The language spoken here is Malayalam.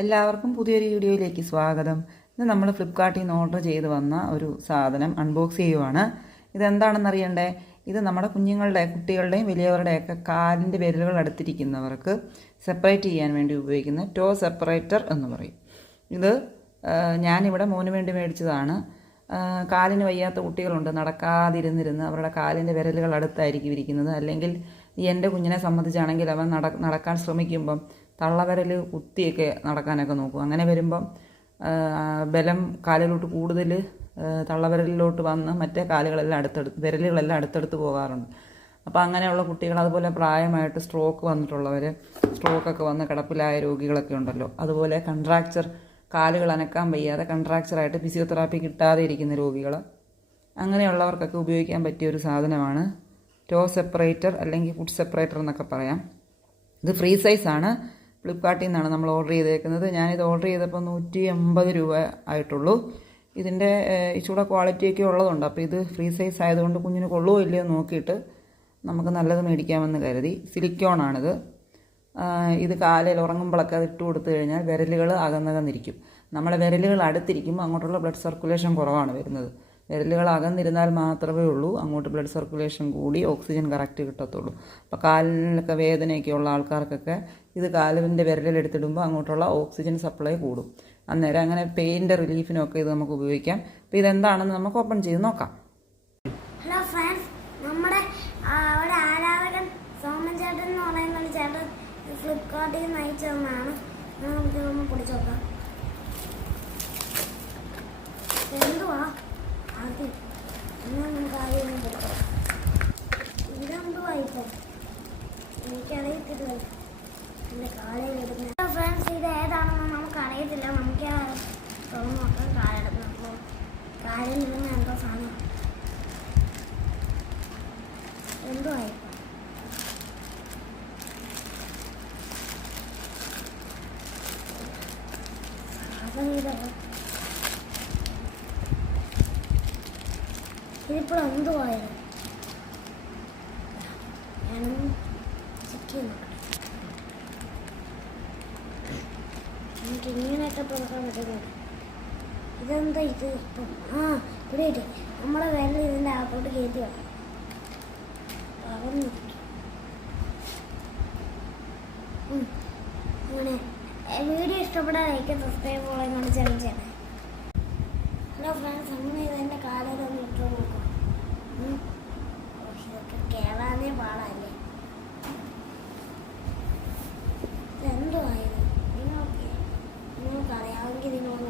എല്ലാവർക്കും പുതിയൊരു വീഡിയോയിലേക്ക് സ്വാഗതം. ഇത് നമ്മൾ ഫ്ലിപ്കാർട്ടിൽ നിന്ന് ഓർഡർ ചെയ്ത് വന്ന ഒരു സാധനം അൺബോക്സ് ചെയ്യുവാണ്. ഇതെന്താണെന്ന് അറിയണ്ടേ? ഇത് നമ്മുടെ കുട്ടികളുടെയും വലിയവരുടെയൊക്കെ കാലിൻ്റെ വിരലുകൾ അടുത്തിരിക്കുന്നവർക്ക് സെപ്പറേറ്റ് ചെയ്യാൻ വേണ്ടി ഉപയോഗിക്കുന്ന ടോ സെപ്പറേറ്റർ എന്ന് പറയും. ഇത് ഞാനിവിടെ മോന് വേണ്ടി മേടിച്ചതാണ്. കാലിന് വയ്യാത്ത കുട്ടികളുണ്ട്, നടക്കാതിരുന്നിരുന്ന് അവരുടെ കാലിൻ്റെ വിരലുകൾ അടുത്തായിരിക്കും ഇരിക്കുന്നത്. അല്ലെങ്കിൽ എൻ്റെ കുഞ്ഞിനെ സംബന്ധിച്ചാണെങ്കിൽ അവൻ നടക്കാൻ ശ്രമിക്കുമ്പം തള്ളവിരൽ കുത്തിയൊക്കെ നടക്കാനൊക്കെ നോക്കും. അങ്ങനെ വരുമ്പം ബലം കാലിലോട്ട് കൂടുതൽ തള്ളവിരലിലോട്ട് വന്ന് മറ്റേ കാലുകളെല്ലാം വിരലുകളെല്ലാം അടുത്തടുത്ത് പോകാറുണ്ട്. അപ്പോൾ അങ്ങനെയുള്ള കുട്ടികൾ, അതുപോലെ പ്രായമായിട്ട് സ്ട്രോക്ക് വന്നിട്ടുള്ളവർ, സ്ട്രോക്കൊക്കെ വന്ന് കിടപ്പിലായ രോഗികളൊക്കെ ഉണ്ടല്ലോ, അതുപോലെ കൺട്രാക്ചർ, കാലുകൾ അനക്കാൻ വയ്യാതെ കൺട്രാക്ചറായിട്ട് ഫിസിയോതെറാപ്പി കിട്ടാതെ ഇരിക്കുന്ന രോഗികൾ, അങ്ങനെയുള്ളവർക്കൊക്കെ ഉപയോഗിക്കാൻ പറ്റിയ ഒരു സാധനമാണ് ടോ സെപ്പറേറ്റർ അല്ലെങ്കിൽ ഫുഡ് സെപ്പറേറ്റർ എന്നൊക്കെ പറയാം. ഇത് ഫ്രീ സൈസാണ്. ഫ്ലിപ്കാർട്ടിൽ നിന്നാണ് നമ്മൾ ഓർഡർ ചെയ്തേക്കുന്നത്. ഞാനിത് ഓർഡർ ചെയ്തപ്പോൾ 180 രൂപ ആയിട്ടുള്ളൂ. ഇതിൻ്റെ ഇച്ചിരി ക്വാളിറ്റിയൊക്കെ ഉള്ളതുണ്ട്. അപ്പോൾ ഇത് ഫ്രീ സൈസ് ആയതുകൊണ്ട് കുഞ്ഞിന് കൊള്ളുമോ ഇല്ലയോ നോക്കിയിട്ട് നമുക്ക് നല്ലത് മേടിക്കാമെന്ന് കരുതി. സിലിക്കോണാണിത്. ഇത് കാലിൽ ഉറങ്ങുമ്പോഴൊക്കെ അത് ഇട്ട് കൊടുത്തു കഴിഞ്ഞാൽ വിരലുകൾ അകന്നകന്നിരിക്കും. നമ്മുടെ വിരലുകൾ അടുത്തിരിക്കുമ്പോൾ അങ്ങോട്ടുള്ള ബ്ലഡ് സർക്കുലേഷൻ കുറവാണ് വരുന്നത്. വിരലുകൾ അകന്നിരുന്നാൽ മാത്രമേ ഉള്ളൂ അങ്ങോട്ട് ബ്ലഡ് സർക്കുലേഷൻ കൂടി ഓക്സിജൻ കറക്റ്റ് കിട്ടത്തുള്ളൂ. അപ്പോൾ കാലിലൊക്കെ വേദനയൊക്കെ ഉള്ള ആൾക്കാർക്കൊക്കെ ഇത് കാലിൻ്റെ വിരലിലെടുത്തിടുമ്പോൾ അങ്ങോട്ടുള്ള ഓക്സിജൻ സപ്ലൈ കൂടും. അന്നേരം അങ്ങനെ പെയിൻ്റെ റിലീഫിനൊക്കെ ഇത് നമുക്ക് ഉപയോഗിക്കാം. അപ്പോൾ ഇതെന്താണെന്ന് നമുക്ക് ഓപ്പൺ ചെയ്ത് നോക്കാം. ഹലോ ഫ്രണ്ട്സ്, നമ്മുടെ അവിടെ ആരാധകൻ സോമൻ ചേട്ടൻ എന്ന് പറയുന്ന ഒരു ചേട്ടൻ ഫ്ലിപ്കാർട്ടിൽ നിന്ന് അയച്ചു തന്നാണ്. നമുക്ക് പൊടിച്ചു നോക്കാം. എന്തുവാ ആദ്യം നമുക്ക് ആദ്യം കൊടുക്കാം. ഇതെന്തുവാ ഇപ്പം എനിക്കറിയത്തില്ല. എൻ്റെ കാലയിൽ ഇടുന്ന ഫ്രണ്ട്സ്, ഇത് ഏതാണെന്ന് നമുക്കറിയത്തില്ല. നമുക്ക് തുറന്ന് നോക്കാം. കാലിടുന്ന അപ്പോൾ കാലിൽ ഇടുന്ന എന്തോ സാധനം എന്തുവാ ഇപ്പം? ഇതിപ്പോൾ എന്തുവായത്? ഞാനൊന്ന് ചെക്ക് ചെയ്ത് നോക്കട്ടെ. എനിക്ക് ഇങ്ങനെയൊക്കെ തുറക്കാൻ പറ്റുന്നത്. ഇതെന്താ ഇത് ഇപ്പം? ഇവിടെ ഇട്ട് നമ്മുടെ വിരൽ ഇതിൻ്റെ അകത്തോട്ട് കയറ്റി വേണം. അങ്ങനെ വീഡിയോ ഇഷ്ടപ്പെടാൻ ലൈക്ക്, സബ്സ്ക്രൈബ് കൊണ്ട് ചെയ്യണേ. ഹലോ ഫ്രണ്ട്സ്, അങ്ങനെ ഇതെൻ്റെ കാലൊന്ന് ഇട്ട് നോക്കാം. ഇതൊക്കെ കേറാനേ പാടല്ലേ. ഇതെന്തുവായത്? നിങ്ങൾക്ക് അറിയാമെങ്കിൽ നിങ്ങളൊന്ന്